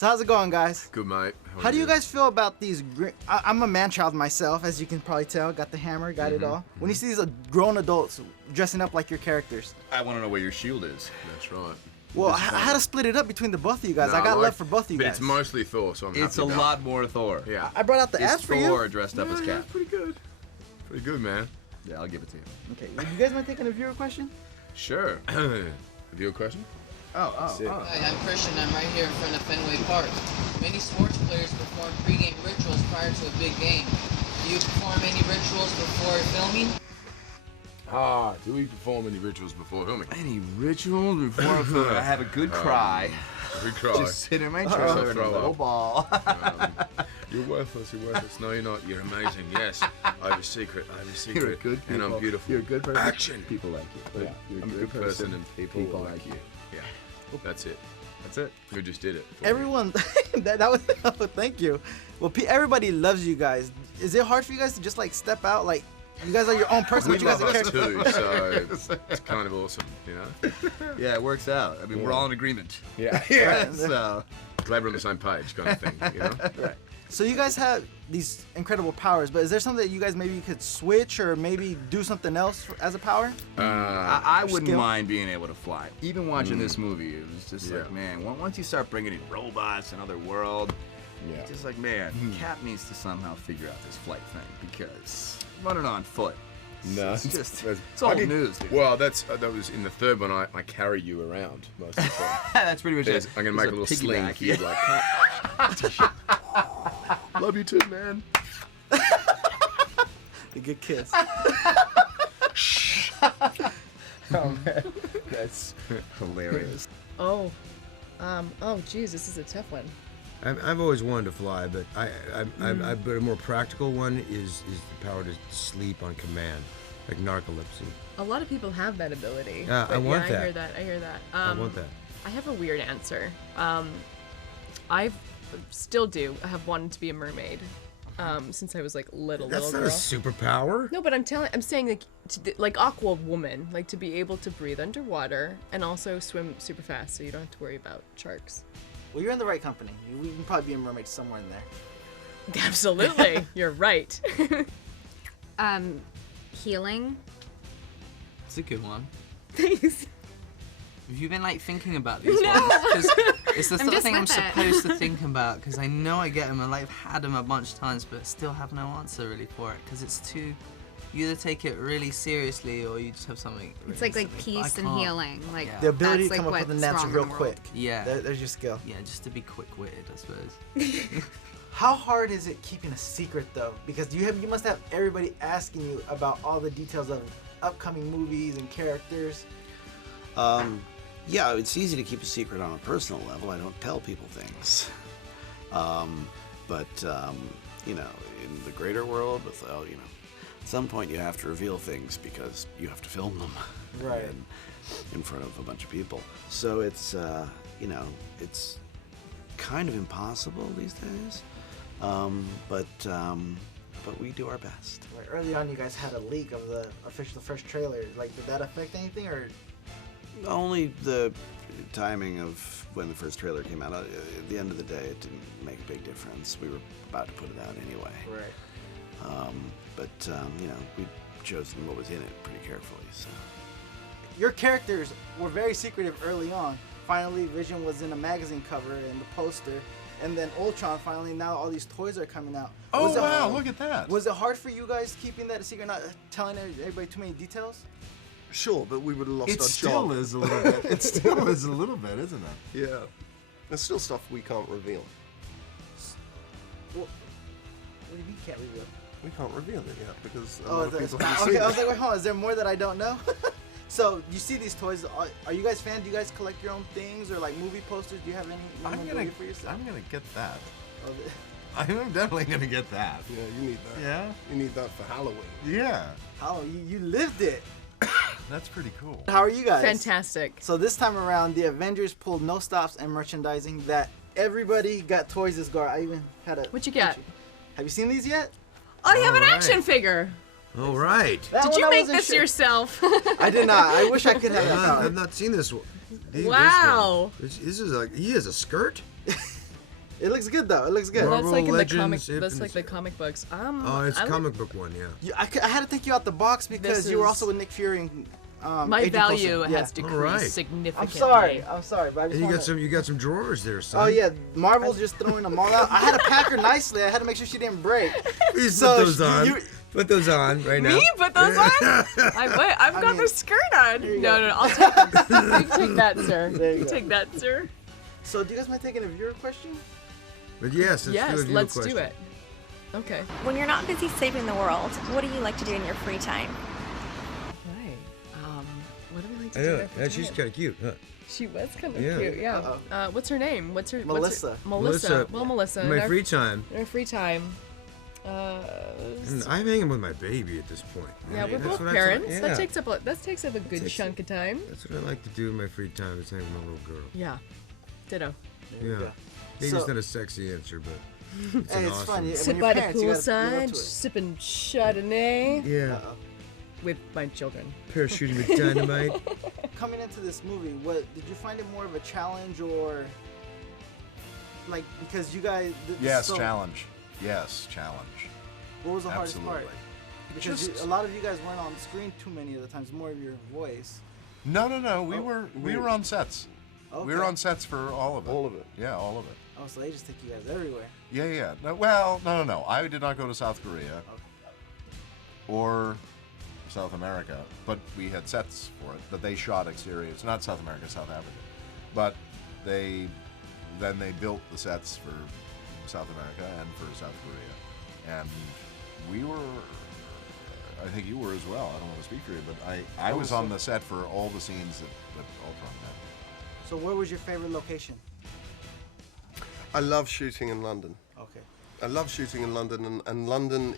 So how's it going, guys? Good, mate. How do you guys feel about these? I'm a man-child myself, as you can probably tell. Got the hammer, got it all. When you see these grown adults dressing up like your characters, I want to know where your shield is. That's right. well, I had to split it up between the both of you guys. No, I got like- love for both of you But guys. it's mostly Thor, so I'm happy It's a about it. lot more Thor. Yeah. I brought out the It's ass for you. Thor dressed up as Yeah, Cap. pretty good. Pretty good, man. Yeah, I'll give it to you. Okay, you guys mind taking a viewer question? Sure. Have you a question? Oh. Hi, I'm Christian. I'm right here in front of Fenway Park. Many sports players perform pregame rituals prior to a big game. Do you perform any rituals before filming? Do we perform any rituals before filming? Any ritual before I have a good cry? We cry. Just sit in my trailer and a throw little up. ball. You're worthless, you're worthless. No, you're not. You're amazing. Yes. I have a secret. I have a secret. You're a good And people. I'm beautiful. You're a good person. Action. People like you. Yeah. You're I'm a good person and people like you. Yeah. That's it. That's it. We just did it. Everyone, that was thank you. Well, everybody loves you guys. Is it hard for you guys to just like step out? Like, you guys are your own person, We but you guys love are us characters. too, so it's kind of awesome, you know? Yeah, it works out. I mean, we're all in agreement. Yeah. So, Glad we're on the same page kind of thing, you know? Right. So you guys have these incredible powers, but is there something that you guys maybe could switch or maybe do something else as a power? I wouldn't skill? mind being able to fly. Even watching this movie, it was just like, Yeah. man, once you start bringing in robots and other world, it's just like, man, Cap needs to somehow figure out this flight thing because running on foot. No, It's just, that's- it's old I did- news, dude. Well, that was in the third one. I carry you around most of the time. That's pretty much There's- it. I'm gonna make a There's little sling piggyback, for you, like. Love you too, man. A good kiss. Oh man, that's hilarious. Oh, geez, this is a tough one. I've always wanted to fly, but but a more practical one is the power to sleep on command, like narcolepsy. A lot of people have that ability. Yeah, but I want that. I hear that. I want that. I have a weird answer. I still do have wanted to be a mermaid since I was like little That's not girl. a superpower. No, but I'm saying like Aqua Woman, like to be able to breathe underwater and also swim super fast, so you don't have to worry about sharks. Well, you're in the right company. You can probably be a mermaid somewhere in there. Absolutely, you're right. Healing. It's a good one. Thanks. Have you been like thinking about these ones? Because it's the sort of just thing I'm with it. supposed to think about. Because I know I get them and like I've had them a bunch of times, but still have no answer really for it. Because it's too. You either take it really seriously or you just have something. It's really like silly. But I peace and can't. healing. Like Yeah. The ability that's to come like up with an what's answer wrong real in the world. quick. Yeah. There's your skill. Yeah, just to be quick-witted, I suppose. How hard is it keeping a secret though? Because you must have everybody asking you about all the details of upcoming movies and characters. Yeah, it's easy to keep a secret on a personal level. I don't tell people things. But you know, in the greater world, at some point you have to reveal things because you have to film them. Right. And in front of a bunch of people. So it's, it's kind of impossible these days. But we do our best. Like early on, you guys had a leak of the first trailer. Like, did that affect anything, or? Only the timing of when the first trailer came out. At the end of the day, it didn't make a big difference. We were about to put it out anyway. Right. We'd chosen what was in it pretty carefully. So Your characters were very secretive early on. Finally, Vision was in a magazine cover and the poster, and then Ultron. Finally, now all these toys are coming out. Oh wow! Look at that. Was it hard for you guys keeping that a secret, not telling everybody too many details? Sure, but we would have lost It our still job. is a little bit. It still is a little bit, isn't it? Yeah. There's still stuff we can't reveal. Well, what do you mean can't reveal? We can't reveal it yet because a Oh, lot of that's people haven't okay. seen I was it. like, wait, hold on. Is there more that I don't know? So you see these toys. Are you guys fans? Do you guys collect your own things or like movie posters? Do you have any memorabilia for yourself? I'm gonna get that. Oh, I'm definitely gonna get that. Yeah, you need that. Yeah. You need that for Halloween. Yeah. Oh, you lived it. That's pretty cool. How are you guys? Fantastic. So this time around, the Avengers pulled no stops and merchandising that everybody got toys this go. I even had a. What'd you get? Have you seen these yet? Oh, you have an All action right. figure. All right. That Did one you I make wasn't this sure. yourself? I did not. I wish I could have that I've power. not seen this one. This Wow. one. This is like he has a skirt. It looks good though. It looks good. Well, that's Marvel like in the Legends, comic. That's Infants- like the comic books. Oh, it's I like- comic book one, yeah. I had to take you out the box because This you were is- also with Nick Fury. And, My Agent value Coulson. Yeah. has decreased Alright. significantly. I'm sorry, but I just And wanna... you got some drawers there, son. Oh yeah, Marvel's just throwing them all out. I had to pack her nicely. I had to make sure she didn't break. Please So put those on. you- Put those on right now. Me? Put those on? I've got mean, the skirt on. here you No, go. no, I'll take them. You can take that, sir. There you You go. take that, sir. So do you guys mind taking a viewer question? But yes, Yes, let's question. do it. Okay. When you're not busy saving the world, what do you like to do in your free time? Right. What do we like to I do? know. in our free Yeah, she's time? kind of cute, huh? She was kind of Yeah. cute, yeah. Uh-oh. What's her name? What's her Melissa. Melissa. Well, Melissa. In my free time, In our free time. I'm hanging with my baby at this point. Yeah, we're That's both what I- parents. yeah. That takes up a good Takes- chunk of time. That's what I like to do in my free time. Is hang with my little girl. Yeah. Ditto. Yeah. go. Maybe So- it's not a sexy answer, but it's Hey, an it's awesome. fun. When Sit you're by the parents, you gotta live up poolside, to it. sipping Chardonnay Yeah. Uh-oh. with my children. Parachuting with dynamite. Coming into this movie, what did you find it more of a challenge or like because you guys? Yes, so, challenge. Yes, challenge. What was the hardest Absolutely. part? Because Just- a lot of you guys weren't on screen too many of the times. More of your voice. No. We Oh, were on sets. Okay. We were on sets for all of it. All of it. Yeah, all of it. Oh, so they just take you guys everywhere. Yeah. No, well, no. I did not go to South Korea or South America, but we had sets for it. But they shot exteriors, not South America, South Africa. But then they built the sets for South America and for South Korea, and we were. I think you were as well. I don't want to speak for you, but I was on the set for all the scenes that Ultron had. So where was your favorite location? I love shooting in London. Okay. I love shooting in London, and London.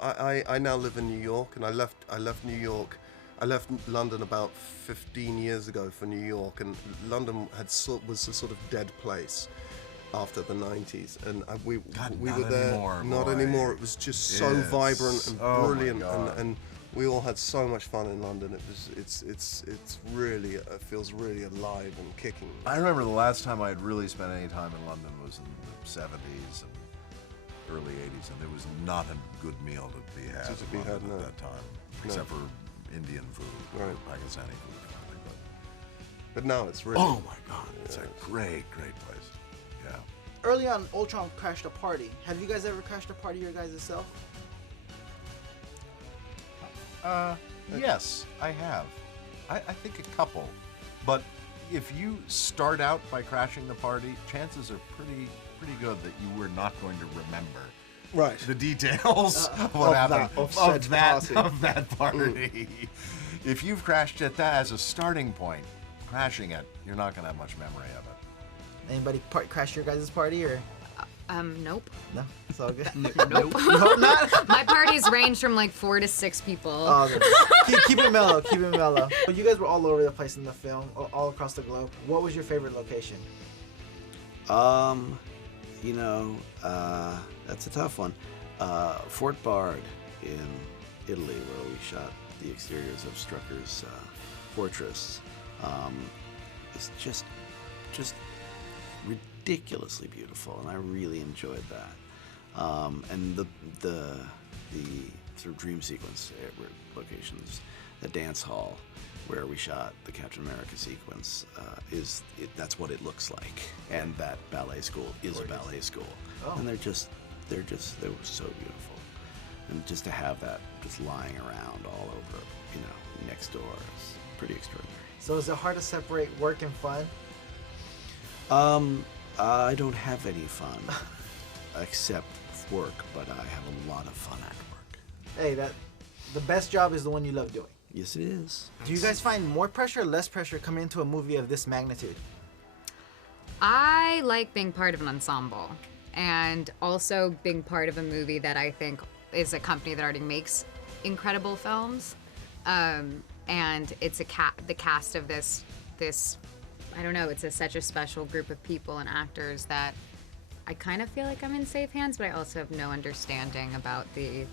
I now live in New York, and I left New York. I left London about 15 years ago for New York, and London was a sort of dead place after the 90s, and we not were there. anymore, Not boy. anymore. It was just so Yes. vibrant and Oh my brilliant, God. and we all had so much fun in London. It's really it feels really alive and kicking. I remember the last time I had really spent any time in London was in the 70s and early 80s, and there was not a good meal to be had, To be in had, London no. at that time, No. except for Indian food, or Right. Pakistani food. Apparently, But now it's really. oh my God, it's a great place. Yeah. Early on, Ultron crashed a party. Have you guys ever crashed a party your guys' self? Yes, I have. I think a couple, but if you start out by crashing the party, chances are pretty good that you were not going to remember Right. the details of what of happened that- of said party. of that party. If you've crashed it that as a starting point, crashing it, you're not going to have much memory of it. Anybody crash your guys' party or Nope. no? It's all good. Nope. No, not. My parties range from like 4 to 6 people. Oh, good. keep it mellow. Keep it mellow. You guys were all over the place in the film, all across the globe. What was your favorite location? That's a tough one. Fort Bard in Italy, where we shot the exteriors of Strucker's fortress, is just ridiculously beautiful, and I really enjoyed that. And the sort of dream sequence locations, the dance hall where we shot the Captain America sequence, that's what it looks like, and that ballet school is a ballet school, and they were so beautiful, and just to have that just lying around all over, next door is pretty extraordinary. So is it hard to separate work and fun? I don't have any fun except work, but I have a lot of fun at work. Hey, the best job is the one you love doing. Yes, it is. Do you guys find more pressure or less pressure coming into a movie of this magnitude? I like being part of an ensemble and also being part of a movie that I think is a company that already makes incredible films. And it's the cast of this I don't know, it's such a special group of people and actors that I kind of feel like I'm in safe hands, but I also have no understanding about the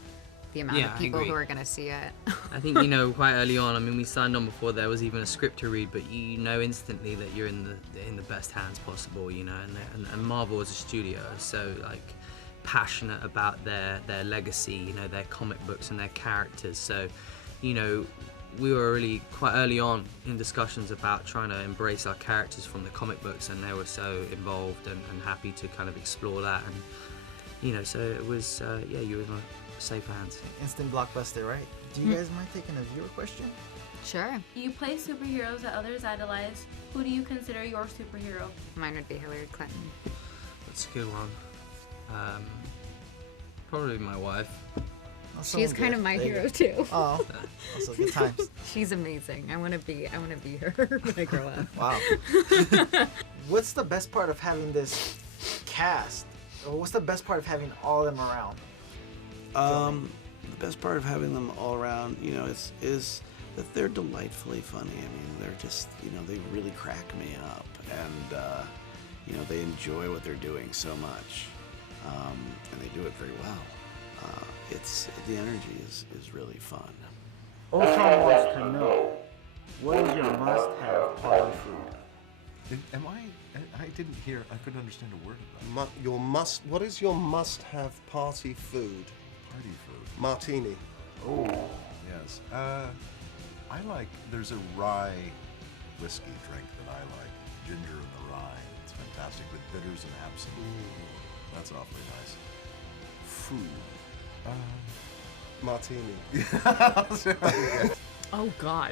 the amount Yeah, of I people agree. who are going to see it. I think, you know, quite early on, I mean, we signed on before there was even a script to read, but you know instantly that you're in the best hands possible, you know, and Marvel as a studio is so, like, passionate about their legacy, you know, their comic books and their characters. So, you know, we were really quite early on in discussions about trying to embrace our characters from the comic books, and they were so involved and happy to kind of explore that. And, you know, so it was, yeah, you were in safe hands. Instant blockbuster, right? Do you guys mind taking a viewer question? Sure. You play superheroes that others idolize. Who do you consider your superhero? Mine would be Hillary Clinton. That's a good one. Probably my wife. She's kind of my hero too. Oh, also good times. She's amazing. I want to be her when I grow up. Wow. What's the best part of having this cast? Or what's the best part of having all of them around? The best part of having them all around, you know, is that they're delightfully funny. I mean, they're just, you know, they really crack me up, and you know, they enjoy what they're doing so much, and they do it very well. The energy is really fun. Ultron wants to know, what is your must-have party food? Am I didn't hear. I couldn't understand a word of that. What is your must-have party food? Party food. Martini. Oh, yes. I like. There's a rye whiskey drink that I like. Ginger and the rye. It's fantastic with bitters and absinthe. That's awfully nice. Food. Martini. Oh God.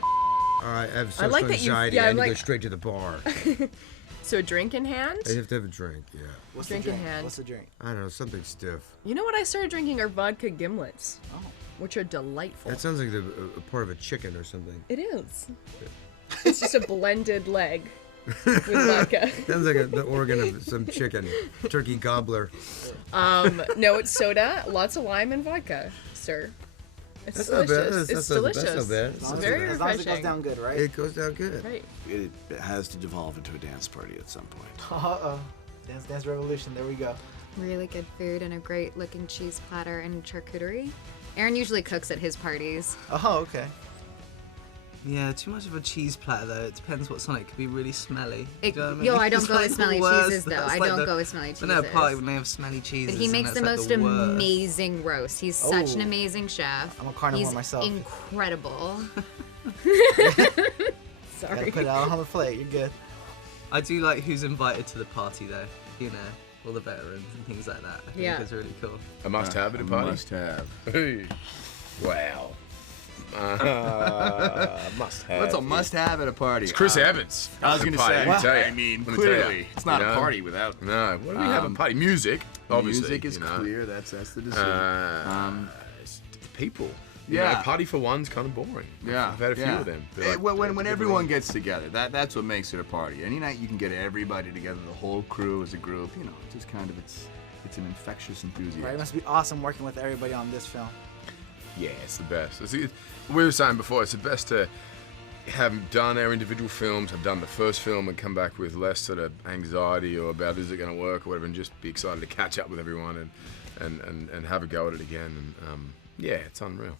All right, I have I social like that you- anxiety. yeah, I I'm need to like- go straight to the bar. So a drink in hand? I have to have a drink, yeah. What's Drink the in drink? hand. What's the drink? I don't know, something stiff. You know what I started drinking are vodka gimlets, which are delightful. That sounds like a part of a chicken or something. It is. It's just a blended leg with vodka. Sounds like the organ of some chicken. Turkey gobbler. No, it's soda, lots of lime and vodka, sir. It's That's not bad. delicious. It's That's not delicious. bad. It's very As long as it goes refreshing. down good, right? It goes down good. Right. It has to devolve into a dance party at some point. Uh-oh. Dance Revolution, there we go. Really good food and a great looking cheese platter and charcuterie. Aaron usually cooks at his parties. Oh, okay. Yeah, too much of a cheese platter though. It depends what's on it. It could be really smelly. It- Do you know what I mean? yo, I don't It's go like with the smelly worst. cheeses, though. That's I like don't the- go with smelly When at a party cheeses. when they have smelly cheeses. But he makes and the that's most like the worst. amazing roast. He's such an Oh. amazing chef. I'm a carnivore He's myself. incredible. Gotta Sorry. put it out on the plate. You're good. I do like who's invited to the party though. You know, all the veterans and things like that. I think Yeah. it's really cool. A must-have at a party. Must-have. Hey. Wow. Must-have. What's a must-have at a party? It's Chris Evans. I was At a going to party, say, let me tell you. I mean, Let me tell you. clearly, it's not You a know? party without. No. What do we have at a party? Music, obviously. Music is you know. clear. That's the decision. It's the people. Yeah. You know, party for one's kind of boring. Yeah, I've had a few of them. They're like- when they're everyone different. gets together, that's what makes it a party. Any night you can get everybody together, the whole crew as a group. You know, just kind of it's an infectious enthusiasm. Right, it must be awesome working with everybody on this film. Yeah, it's the best. We were saying before, it's the best to have done our individual films, have done the first film and come back with less sort of anxiety or about is it going to work or whatever, and just be excited to catch up with everyone and have a go at it again. And yeah, it's unreal.